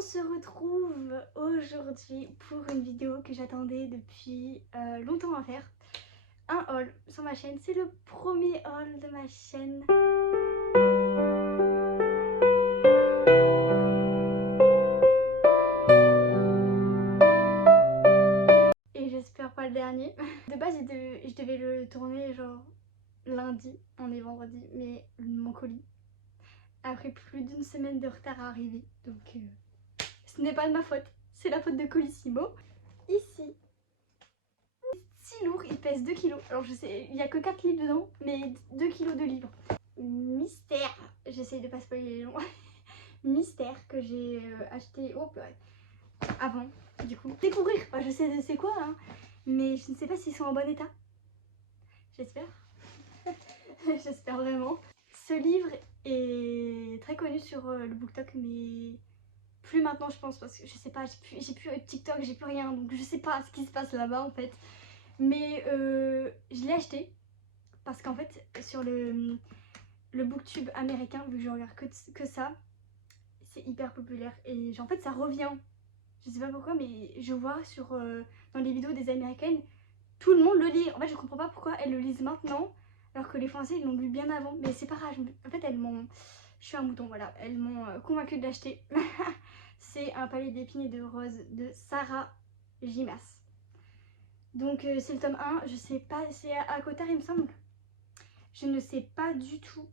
On se retrouve aujourd'hui pour une vidéo que j'attendais depuis longtemps à faire. Un haul sur ma chaîne, c'est le premier haul de ma chaîne. Et j'espère pas le dernier. De base, je devais le tourner genre lundi, on est vendredi, mais mon colis a pris plus d'une semaine de retard à arriver. Donc ce n'est pas de ma faute, c'est la faute de Colissimo. Ici, si lourd, il pèse 2 kilos. Alors je sais, il n'y a que 4 livres dedans, mais 2 kilos de livres. Mystère, j'essaye de pas spoiler les noms. Mystère que j'ai acheté avant, du coup. Découvrir, enfin, je sais c'est quoi, hein, mais je ne sais pas s'ils sont en bon état. J'espère. J'espère vraiment. Ce livre est très connu sur le BookTok, mais plus maintenant je pense, parce que je sais pas, j'ai plus TikTok, j'ai plus rien, donc je sais pas ce qui se passe là-bas en fait. Mais je l'ai acheté parce qu'en fait sur le booktube américain, vu que je regarde que ça, c'est hyper populaire et en fait ça revient. Je sais pas pourquoi, mais je vois dans les vidéos des américaines, tout le monde le lit. En fait je comprends pas pourquoi elles le lisent maintenant alors que les français ils l'ont lu bien avant. Mais c'est pas grave, en fait je suis un mouton, voilà, elles m'ont convaincue de l'acheter. C'est Un palais d'épines et de roses de Sarah J. Maas. Donc c'est le tome 1, je sais pas, c'est à Cotard il me semble. Je ne sais pas du tout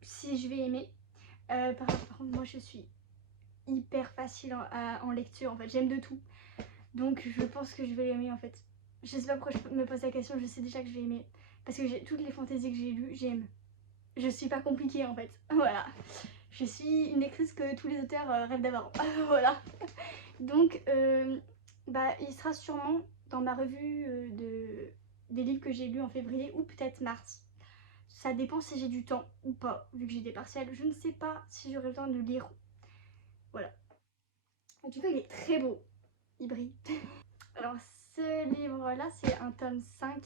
si je vais aimer. Par contre moi je suis hyper facile en lecture en fait, j'aime de tout. Donc je pense que je vais l'aimer en fait. Je sais pas pourquoi je me pose la question, je sais déjà que je vais aimer. Parce que toutes les fantaisies que j'ai lues, j'aime. Je suis pas compliquée en fait, voilà. Je suis une lectrice que tous les auteurs rêvent d'avoir, voilà. Donc il sera sûrement dans ma revue des livres que j'ai lus en février ou peut-être mars. Ça dépend si j'ai du temps ou pas, vu que j'ai des partiels. Je ne sais pas si j'aurai le temps de le lire. Voilà. En tout cas, il est très beau. Il brille. Alors, ce livre-là, c'est un tome 5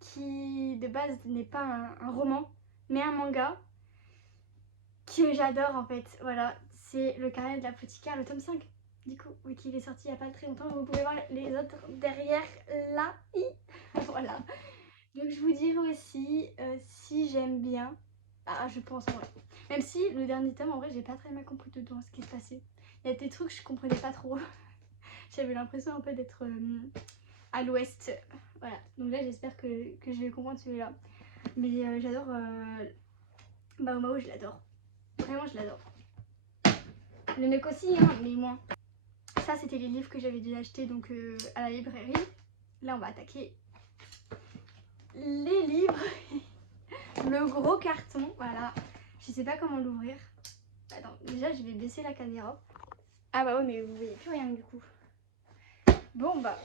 qui, de base, n'est pas un roman, mais un manga que j'adore en fait. Voilà, c'est Le Carnet de l'apothicaire, le tome 5. Du coup, oui, qu'il est sorti il n'y a pas très longtemps. Vous pouvez voir les autres derrière là. Voilà. Donc je vous dirai aussi si j'aime bien. Ah, je pense en vrai. Même si le dernier tome, en vrai, j'ai pas très bien compris dedans ce qui se passait. Il y a des trucs que je comprenais pas trop. J'avais l'impression un peu d'être à l'ouest. Voilà. Donc là, j'espère que je vais comprendre celui-là. Mais j'adore Mao, je l'adore. Vraiment, je l'adore. Le mec aussi, hein, mais moins. Ça, c'était les livres que j'avais déjà achetés donc, à la librairie. Là, on va attaquer les livres. Le gros carton, voilà. Je sais pas comment l'ouvrir. Attends, déjà, je vais baisser la caméra. Ah bah ouais, mais vous voyez plus rien du coup. Bon, bah,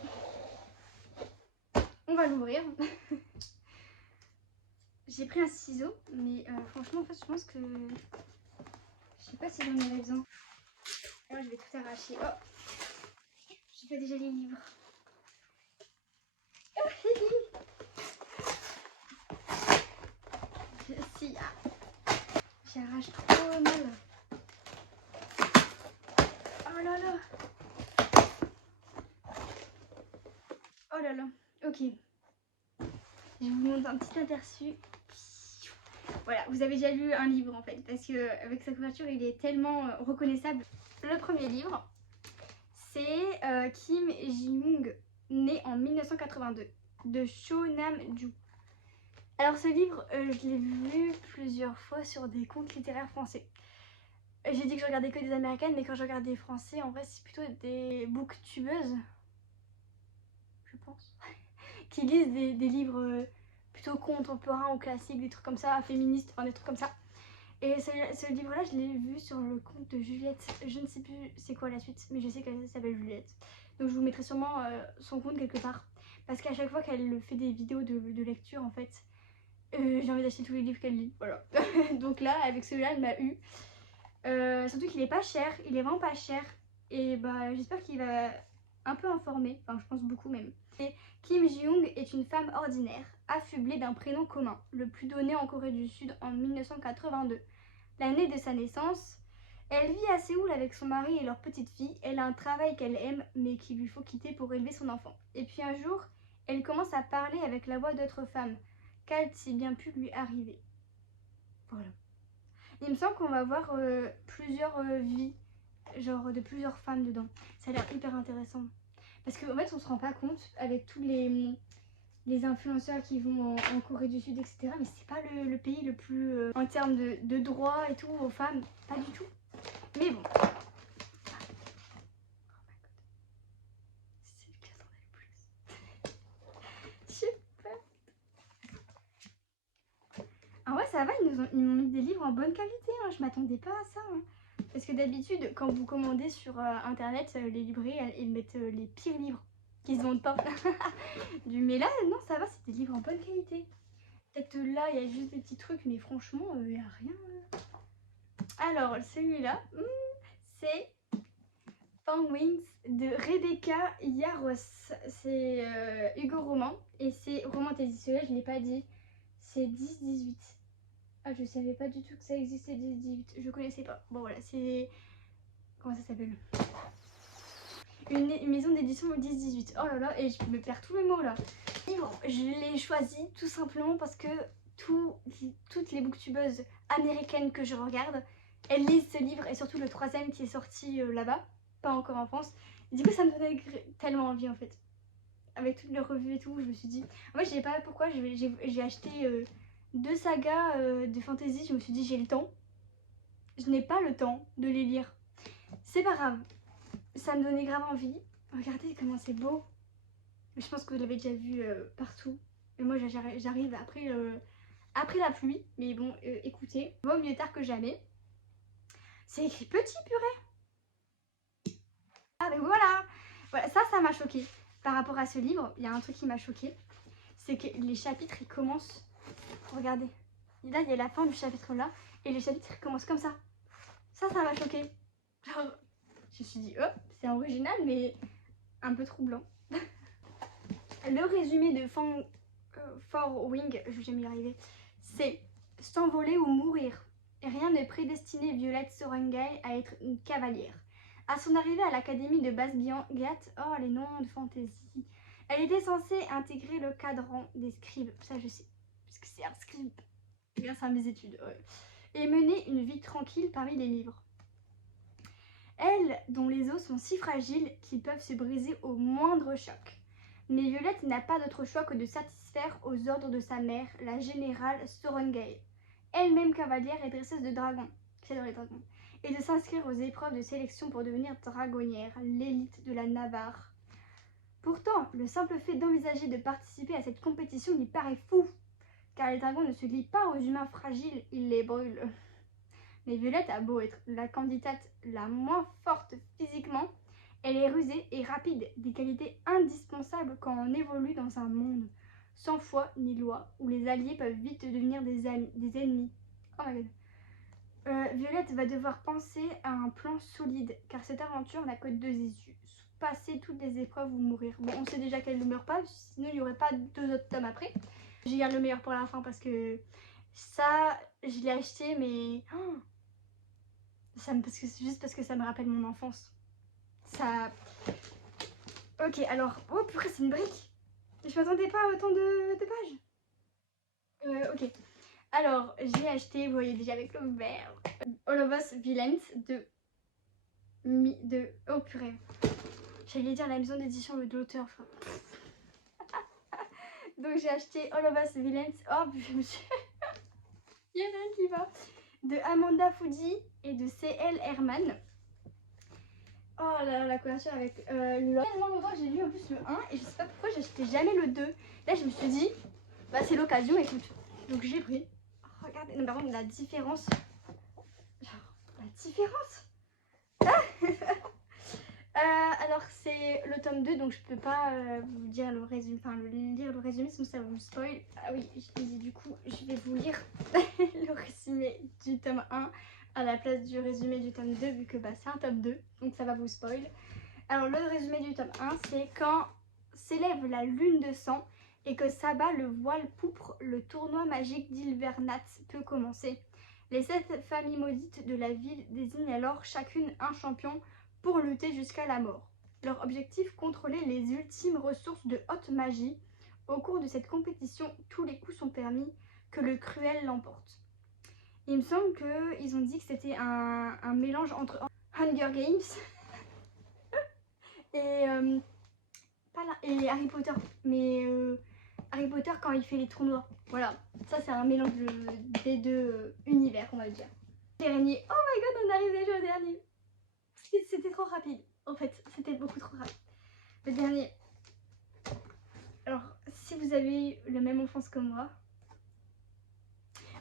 on va l'ouvrir. J'ai pris un ciseau, mais franchement, en fait, je pense que... Je sais pas si j'en aurais besoin. Alors, je vais tout arracher. Oh, j'ai pas déjà les livres. Si, j'arrache trop mal. Oh là là. Oh là là. Ok. Je vous montre un petit aperçu. Voilà, vous avez déjà lu un livre en fait, parce que avec sa couverture, il est tellement reconnaissable. Le premier livre, c'est Kim Ji-young, né en 1982, de Cho Nam-ju. Alors ce livre, je l'ai vu plusieurs fois sur des comptes littéraires français. J'ai dit que je regardais que des américaines, mais quand je regarde des français, en vrai, c'est plutôt des booktubeuses, je pense, qui lisent des livres plutôt contemporains ou classiques, des trucs comme ça, féministes, enfin des trucs comme ça. Et ce livre-là, je l'ai vu sur le compte de Juliette. Je ne sais plus c'est quoi la suite, mais je sais qu'elle s'appelle Juliette. Donc je vous mettrai sûrement son compte quelque part. Parce qu'à chaque fois qu'elle fait des vidéos de lecture, en fait, j'ai envie d'acheter tous les livres qu'elle lit. Voilà. Donc là, avec celui-là, elle m'a eu. Surtout qu'il est pas cher, il est vraiment pas cher. Et bah j'espère qu'il va un peu informer, enfin je pense beaucoup même. Et Kim Ji-young est une femme ordinaire, affublée d'un prénom commun, le plus donné en Corée du Sud en 1982. L'année de sa naissance Elle vit à Séoul avec son mari et leur petite fille. Elle a un travail qu'elle aime mais qu'il lui faut quitter pour élever son enfant. Et puis un jour, elle commence à parler avec la voix d'autres femmes. Qu'a-t-il bien pu lui arriver? Voilà. Il me semble qu'on va voir plusieurs vies, genre de plusieurs femmes dedans. Ça a l'air hyper intéressant. Parce qu'en fait, on se rend pas compte avec tous les influenceurs qui vont en Corée du Sud, etc. Mais c'est pas le pays le plus en termes de droits et tout aux femmes, pas du tout. Mais bon. C'est le que j'attendais le plus. Je sais pas. Ah ouais, ça va, ils m'ont mis des livres en bonne qualité, hein. Je m'attendais pas à ça. Hein. Parce que d'habitude, quand vous commandez sur internet, les librairies, ils mettent les pires livres qui se vendent pas. Mais là, non, ça va, c'est des livres en bonne qualité. Peut-être là, il y a juste des petits trucs, mais franchement, il n'y a rien. Alors, celui-là, c'est Fang Wings de Rebecca Yarros. C'est Hugo Roman et c'est roman traditionnel, je ne l'ai pas dit. C'est 10-18. Ah, je savais pas du tout que ça existait 10-18. Je connaissais pas. Bon, voilà, c'est. Comment ça s'appelle? Une maison d'édition 10-18. Oh là là, et je me perds tous les mots là. Je l'ai choisi tout simplement parce que toutes les booktubeuses américaines que je regarde, elles lisent ce livre et surtout le troisième qui est sorti là-bas, pas encore en France. Et du coup, ça me donnait tellement envie en fait. Avec toutes les revues et tout, je me suis dit. En fait, je sais pas pourquoi, j'ai acheté 2 sagas de fantasy. Je me suis dit, j'ai le temps. Je n'ai pas le temps de les lire. C'est pas grave. Ça me donnait grave envie. Regardez comment c'est beau. Je pense que vous l'avez déjà vu partout. Et moi, j'arrive après la pluie. Mais bon, écoutez, vaut mieux tard que jamais. C'est écrit petit purée. Ah, mais voilà. Voilà, ça m'a choqué. Par rapport à ce livre, il y a un truc qui m'a choqué. C'est que les chapitres, ils commencent. Regardez. Là, il y a la fin du chapitre là. Et les chapitres, ils commencent comme ça. Ça m'a choqué. Genre, je me suis dit, oh, c'est original, mais un peu troublant. Le résumé de Four Wing, je vais jamais y arriver, c'est s'envoler ou mourir. Rien ne prédestinait Violette Sorengay à être une cavalière. À son arrivée à l'académie de Basbian, oh les noms de fantaisie, elle était censée intégrer le cadran des scribes, ça je sais, parce que c'est un scribe, grâce à mes études, ouais. Et mener une vie tranquille parmi les livres. Elle, dont les os sont si fragiles qu'ils peuvent se briser au moindre choc. Mais Violette n'a pas d'autre choix que de satisfaire aux ordres de sa mère, la générale Sorengay, elle-même cavalière et dresseuse de dragons, j'adore les dragons, et de s'inscrire aux épreuves de sélection pour devenir dragonnière, l'élite de la Navarre. Pourtant, le simple fait d'envisager de participer à cette compétition lui paraît fou, car les dragons ne se lient pas aux humains fragiles, ils les brûlent. Mais Violette a beau être la candidate la moins forte physiquement, elle est rusée et rapide, des qualités indispensables quand on évolue dans un monde sans foi ni loi, où les alliés peuvent vite devenir des ennemis. Oh my god. Violette va devoir penser à un plan solide, car cette aventure n'a que 2 issues. Passer toutes les épreuves ou mourir. Bon, on sait déjà qu'elle ne meurt pas, sinon il n'y aurait pas 2 autres tomes après. Je garde le meilleur pour la fin parce que ça, je l'ai acheté, mais... Oh, c'est juste parce que ça me rappelle mon enfance. Ça... Ok, alors... Oh purée, c'est une brique. Je m'attendais pas à autant de pages. Ok. Alors, j'ai acheté, vous voyez déjà avec le vert, All of Us Villains de... Oh purée. J'allais dire la maison d'édition de l'auteur. Donc j'ai acheté All of Us Villains. Oh, je me suis... Il y en a un qui va. De Amanda Foody et de C.L. Herman. Oh là là, la couverture avec le... Tellement longtemps, j'ai lu en plus le 1 et je sais pas pourquoi j'achetais jamais le 2. Là, je me suis dit, bah c'est l'occasion, écoute. Donc j'ai pris. Oh, regardez, non, par contre, la différence. Genre, la différence. Alors c'est le tome 2, donc je peux pas vous dire le résumé, enfin lire le résumé, sinon ça vous spoil. Ah oui, du coup, je vais vous lire le résumé du tome 1 à la place du résumé du tome 2, vu que bah, c'est un tome 2, donc ça va vous spoil. Alors le résumé du tome 1, c'est quand s'élève la lune de sang et que s'abat le voile pourpre, le tournoi magique d'Ilvernat peut commencer. Les 7 familles maudites de la ville désignent alors chacune un champion pour lutter jusqu'à la mort. Leur objectif, contrôler les ultimes ressources de haute magie. Au cours de cette compétition, tous les coups sont permis, que le cruel l'emporte. Il me semble qu'ils ont dit que c'était un mélange entre Hunger Games et, et Harry Potter. Mais Harry Potter quand il fait les tournois. Voilà, ça c'est un mélange des deux univers, on va dire. Dernier, oh my god, on arrive déjà au dernier. C'était trop rapide. En fait, c'était beaucoup trop rapide. Le dernier. Alors, si vous avez eu la même enfance que moi,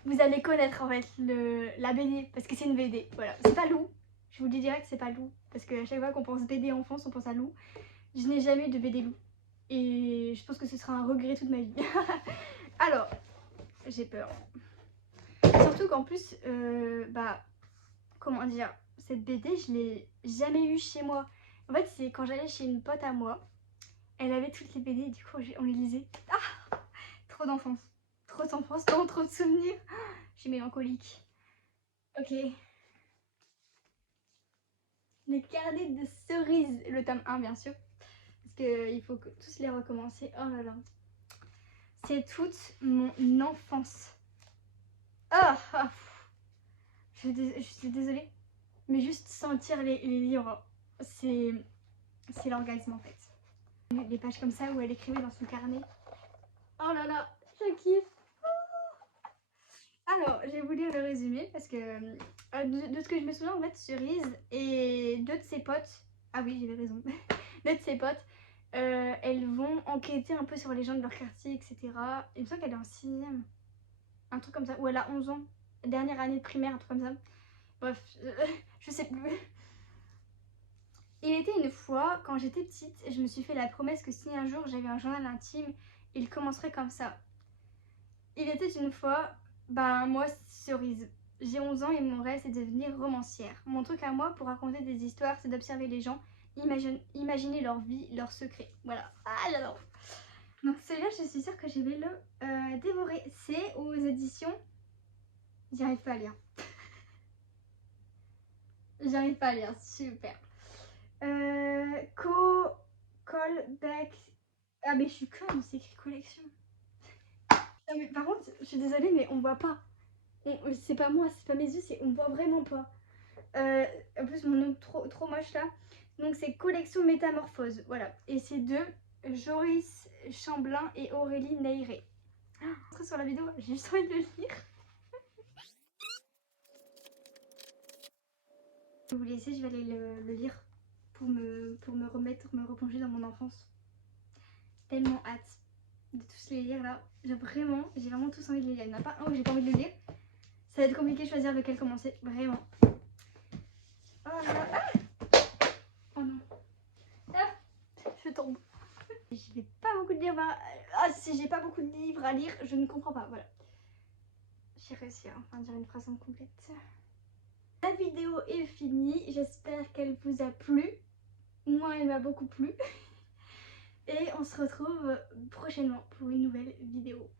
vous allez connaître en fait la BD, parce que c'est une BD. Voilà, c'est pas Lou. Je vous le dis direct, c'est pas Lou. Parce qu'à chaque fois qu'on pense BD enfance, on pense à Lou. Je n'ai jamais eu de BD Lou. Et je pense que ce sera un regret toute ma vie. Alors, j'ai peur. Surtout qu'en plus, comment dire, cette BD, je l'ai jamais eue chez moi. En fait, c'est quand j'allais chez une pote à moi, elle avait toutes les BD et du coup, on les lisait. Ah, trop d'enfance. Trop d'enfance, trop de souvenirs. Je suis mélancolique. Ok. Les carnets de cerises, le tome 1 bien sûr. Parce qu'il faut tous les recommencer. Oh là là. C'est toute mon enfance. Ah, ah. Je suis désolée. Mais juste sentir les livres, c'est l'orgasme en fait. Des pages comme ça où elle écrivait dans son carnet. Oh là là, je kiffe. Alors, j'ai voulu le résumer parce que de ce que je me souviens, en fait, Cerise et deux de ses potes, ah oui, j'avais raison, deux de ses potes, elles vont enquêter un peu sur les gens de leur quartier, etc. Il me semble qu'elle est en 6ème, un truc comme ça, ou elle a 11 ans, dernière année de primaire, un truc comme ça. Bref, je sais plus. Il était une fois, quand j'étais petite, je me suis fait la promesse que si un jour j'avais un journal intime, il commencerait comme ça. Il était une fois, moi, Cerise. J'ai 11 ans et mon rêve c'est de devenir romancière. Mon truc à moi pour raconter des histoires, c'est d'observer les gens, imaginer leur vie, leurs secrets. Voilà. Ah, j'adore. Donc celui-là, je suis sûre que je vais le dévorer. C'est aux éditions... J'arrive pas à lire. J'arrive pas à lire, super. Colbeck. Ah mais je suis conne, c'est écrit collection. Non, mais par contre, je suis désolée, mais on voit pas. C'est pas moi, c'est pas mes yeux, on voit vraiment pas. En plus, mon nom trop moche là. Donc, c'est Collection Métamorphose. Voilà. Et c'est de Joris Chamblin et Aurélie Neyré. Entrez sur la vidéo, j'ai juste envie de le lire. Je vais vous laisser, je vais aller le lire pour me me replonger dans mon enfance. Tellement hâte de tous les lire là. J'ai vraiment tous envie de les lire. Il n'y en a pas un où j'ai pas envie de le lire. Ça va être compliqué de choisir lequel commencer, vraiment. Oh là là. Ah, oh non. Ah, je tombe. J'ai pas beaucoup de livres si j'ai pas beaucoup de livres à lire, je ne comprends pas, voilà. J'ai réussi à enfin dire une phrase complète. La vidéo est finie, j'espère qu'elle vous a plu. Moi, elle m'a beaucoup plu. Et on se retrouve prochainement pour une nouvelle vidéo.